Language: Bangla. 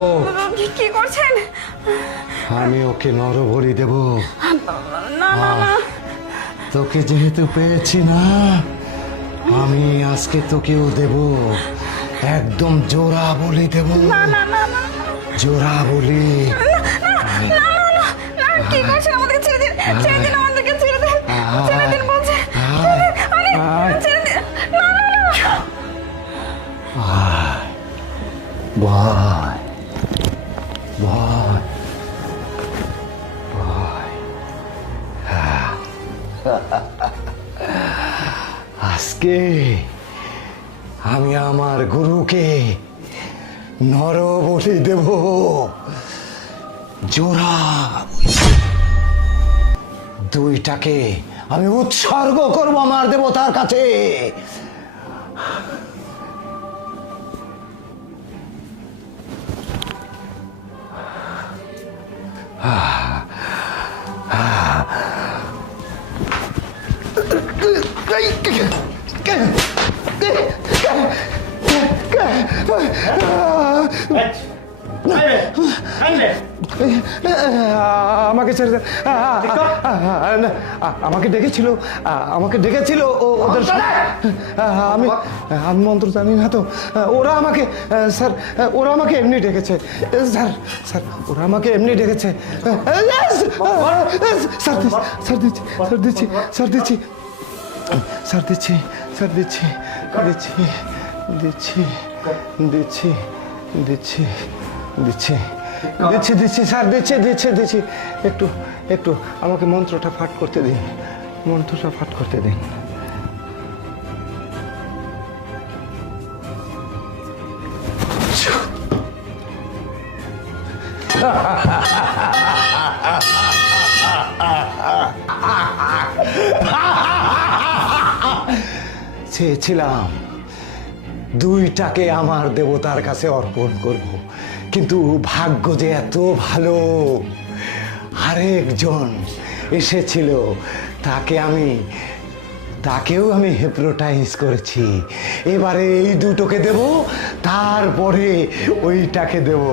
ও কি করছেন? আমি ওকে নরবলি দেব। না না না, তোকে যেহেতু পেয়েছি না, আমি আজকে তোকেও দেব। একদম জোড়া বলি দেব। না না না না জোড়া বলি। না, কি করছেন? আমাদেরকে ছেড়ে দিন, ছেড়ে দিন, আমাদেরকে ছেড়ে দিন, ছেড়ে দিন বলছে, ছেড়ে দিন। না না না, ভয় ভয় ভয়। আজকে আমি আমার গুরুকে নর বলি দেব। জোড়া দুইটাকে আমি উৎসর্গ করবো আমার দেবতার কাছে। আমাকে ছেড়ে দেন। আমাকে ডেকেছিল, আমাকে ডেকেছিল ওদের। আমি আমি মন্ত্র জানি না তো। ওরা আমাকে স্যার, ওরা আমাকে এমনি ডেকেছে স্যার। স্যার ওরা আমাকে এমনি ডেকেছে। স্যার স্যার দিচ্ছি, স্যার দিচ্ছি, স্যার দিচ্ছি, স্যার দিচ্ছি, স্যার দিচ্ছি, দিচ্ছি দিচ্ছি দিচ্ছি দিচ্ছি দিচ্ছি দিচ্ছি দিচ্ছি স্যার দিচ্ছি দিচ্ছি দিচ্ছি। একটু একটু আমাকে মন্ত্রটা পাঠ করতে দিন, মন্ত্রটা পাঠ করতে দিন। চেয়েছিলাম দুইটাকে আমার দেবতার কাছে অর্পণ করব, কিন্তু ভাগ্য যে এত ভালো, আরেকজন এসেছিল, তাকেও আমি হিপনোটাইজ করেছি। এবারে এই দুটোকে দেব, তারপরে ওইটাকে দেব।